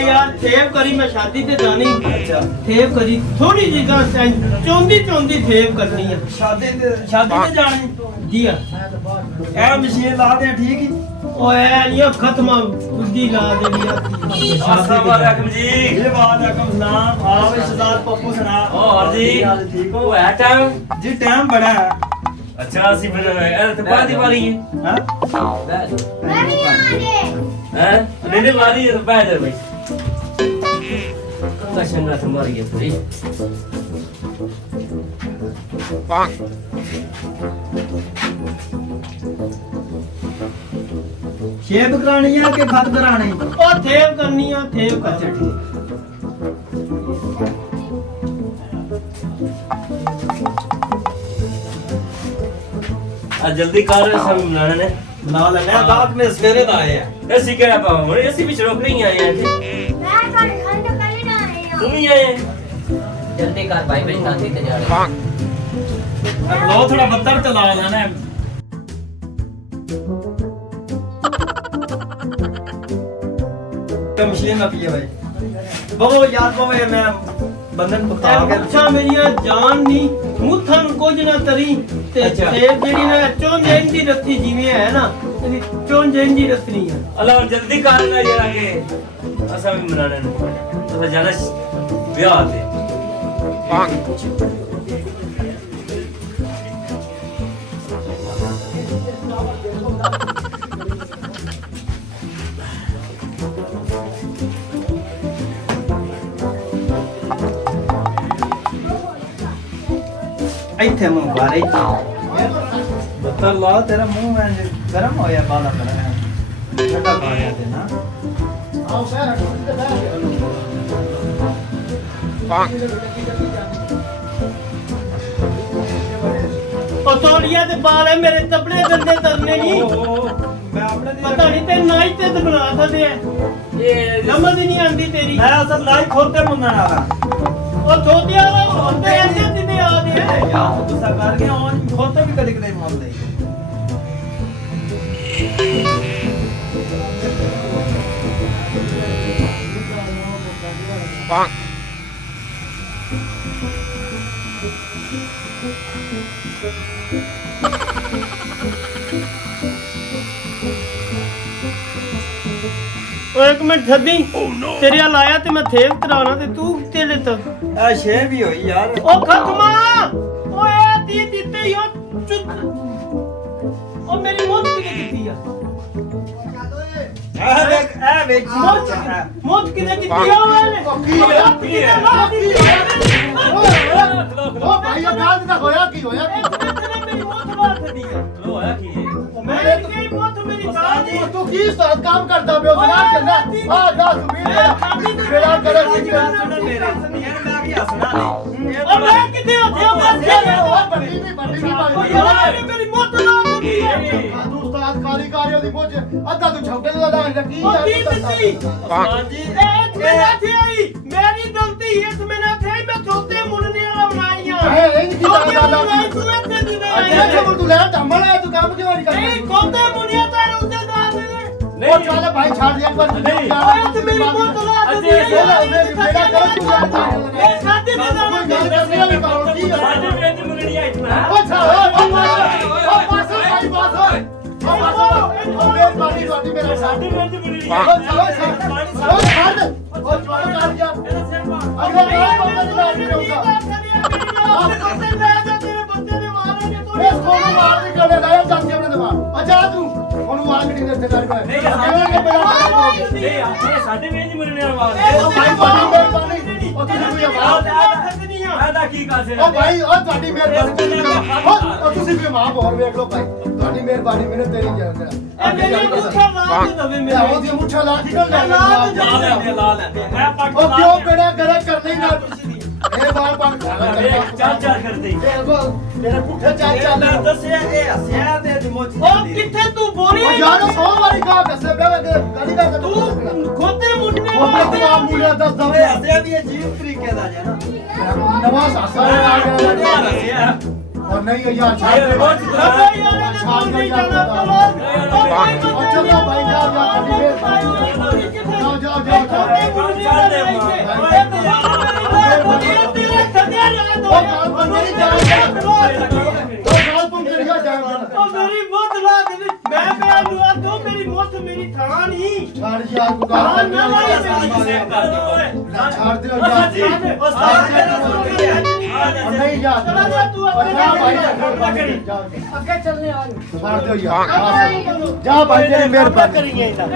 यार सेव करी मैं शादी ते जानी। अच्छा सेव करी थोड़ी जी का चौंदी सेव करनी है। शादी ते जाने जी हां ए मशीन ला दे ठीक ही ओ ए नहीं खत्म बुद्धि ला दे दिया। अस्सलाम वालेकुम जी। ये वालेकुम सलाम। आप रिश्तेदार पप्पू सुना और जी ठीक हो? है टाइम जी टाइम बड़ा है। अच्छा ਅਸੀਂ ਫਿਰ ਇਹ ਤੇ ਬਾਦੀ ਵਾਰੀ ਹੈ हैं नहीं वारी है बैठ भाई कशंगा तुम्हारी है पूरी शेव करानी है कि खत करानी? ओ सेव करनी है सेव कर। अच्छा ठीक जल्दी कर सब बनाने ने ना लेने गाहक ने सवेरे दा आए हैं। ऐसी क्या पाओ हम ऐसी भी रोक नहीं आए हैं मैं कल खंड कल ना आया तुम ही आए जल्दी कर भाई मेरी शादी ते जा रहे अब लो थोड़ा बत्तर चला लेना है। मशीन ना पिए भाई बहुत याद पवे मैं बंधन बता के अच्छा मेरी जान नहीं मुथन कुछ ना तरी ते अच्छा। सेव जेडी ना चौंजें दी रत्ती जिवें है ना तेरी चौंजें दी रत्ती है। अल्लाह जल्दी कर ना जरा के असा भी बनाने ने तो जाना ब्याह ते ਇੱਥੇ ਮੂੰਹ ਬਾਰੇ ਬੱਤਰ ਲਾ ਤੇਰਾ ਮੂੰਹ ਮੈਂ ਗਰਮ ਹੋਇਆ ਬਾਲਾ ਕਰ ਠੰਡਾ ਪਾਇਆ ਤੇ ਨਾ ओ तोड़िया ते बाल है मेरे तबड़े गंदे तरने नहीं मैं अपने पता नहीं ते नाई ते बना सकते हैं ये समझ नहीं आंदी तेरी। मैं असल लाई खोते मुंना नाला ओ छोटिया होते ऐसे दिन आ गए यार गुस्सा कर गया और खोते भी कभी कभी मार दे ओ एक मिनट छदी तेरे हाल आया ते मैं सेव कराना ते तू तेरे तक आ शेर भी होई यार ओ खत्मा ओ ए दी दिते यो ओ मेरी मौत किने कीती है आ देख मौत किने कीती है मैंने ओ भाई ये गाल ना होया की मेरी मौत बात दी है लो है की मेरी की मौत मेरी जान दी तू की साथ काम करता बे सुना चलना आ जा सुमीर मेरा करे की सुन मेरे यार मैं भी हंसना नहीं और मैं कितने होते हो ओ बड़ी भी यार मेरी मौत ना दी है तू उस्ताद कारीगरियों दी मुझ अद्धा तू छौके दा लाग रखी ओ दी दी हां जी मेरा थी आई मेरी गलती है तुम्हें ना थे मैं सोते मुड़ने वाला बनाईया है इन की दादा तू इतने दिन अच्छा आया तू ले धमल है तू काम क्यों नहीं करता नहीं कोते मुनिया तार उधर दाद ने ओ चल भाई छाड़ दिया पर नहीं। ओए तू मेरी मौत ला दी मेरा गलत तू जानता ए शादी में जाना गल करने वाली करो की साडे पेट मुंगड़ी आई इतना ओ छा ओ पास भाई पास ओ मेरे पानी वाटी मेरा साथ साडे पेट मुंगड़ी ओ छा ओ छाड़ ओ छोड़ कर दिया अगर मैं बंदा नहीं मैं सोनू मार दी करने लाया जाके अपने दिमाग अच्छा तू ਉਹਨੂੰ ਮਾਰਕੀਟਿੰਗ ਦੇ ਇੱਥੇ ਕਰ नहीं ये साडे पेट मुंगड़ी आवाज ਉਹ ਭਾਈ ਤੁਹਾਡੀ ਮਿਹਰਬਾਨੀ ਉਹ ਤੁਸੀਂ ਵੀ ਆਵਾਜ਼ ਆਦਾ ਕੀ ਕਾਸੇ ਉਹ ਭਾਈ ਉਹ ਤੁਹਾਡੀ ਮਿਹਰਬਾਨੀ ਉਹ ਤੁਸੀਂ ਵੀ ਮਾਂ ਬੋਲ ਵੇਖ ਲਓ ਭਾਈ ਤੁਹਾਡੀ ਮਿਹਰਬਾਨੀ ਮੈਨੂੰ ਤੇਰੀ ਜਾਨ ਉਹ ਦੀ ਮੁੱਛਾ ਲਾ ਦੀ ਗੱਲ ਲਾ ਲੈਂਦੇ ਮੈਂ ਪੱਟ ਉਹ ਕਿਉਂ ਬੇੜਾ ਗਰਕ ਕਰਨੀ ਨਾ ਤੁਸੀਂ ਇਹ ਬਾਰ ਬਾਰ ਚਾਰ ਚਾਰ ਕਰਦੇ ਤੇਰੇ ਪੁੱਠੇ ਚਾਲ ਚੱਲ मैं दसया ए हसया ते दिमोच ਉਹ ਕਿੱਥੇ ਤੂੰ ਬੋਲੀ ਉਹ ਯਾਰ 100 ਵਾਰੀ ਕਹਾ ਦੱਸੇ ਬੇ ਗਾੜੀ ਦਾ ਤੂੰ ਖੋਤੇ ਮੁੰਡੇ ਉਹ ਤੇ ਨਾਮ ਬੁਲਿਆ ਦੱਸ ए ਦਵੇ हसया भी अजीब तरीके दा है ना ਨਵਾਂ ਸਾਸਾ ਆ ਗਿਆ हसया और नहीं यार छाड़ दे ਛਾੜ ਨਹੀਂ ਜਾਣਾ अच्छा भाई जा जा जा जा जा ਗੱਲ ਤੁਮ ਕਰੀਆ ਜਾਣ ਉਹ ਮੇਰੀ ਮੁੱਠ ਲਾ ਦੇ ਮੈਂ ਪਿਆ ਨੂੰ ਆ ਤੂੰ ਮੇਰੀ ਮੁੱਠ ਮੇਰੀ ਥਾਂ ਨਹੀਂ ਛੱਡ ਯਾਰ ਕੋ ਗੱਲ ਹਾਂ ਨਾ ਕਰਨੀ ਛੱਡ ਦਿਓ ਯਾਰ ਨਹੀਂ ਯਾਰ ਚਲਾ ਜਾ ਤੂੰ ਆਪਣੇ ਜਾ ਭਾਈ ਕਰੀ ਜਾ ਅੱਗੇ ਚੱਲਨੇ ਆ ਛੱਡ ਦਿਓ ਯਾਰ ਜਾ ਭਾਈ ਤੇਰੀ ਮਿਹਰਬਾਨੀ ਕਰੀਏ ਇਹਦਾ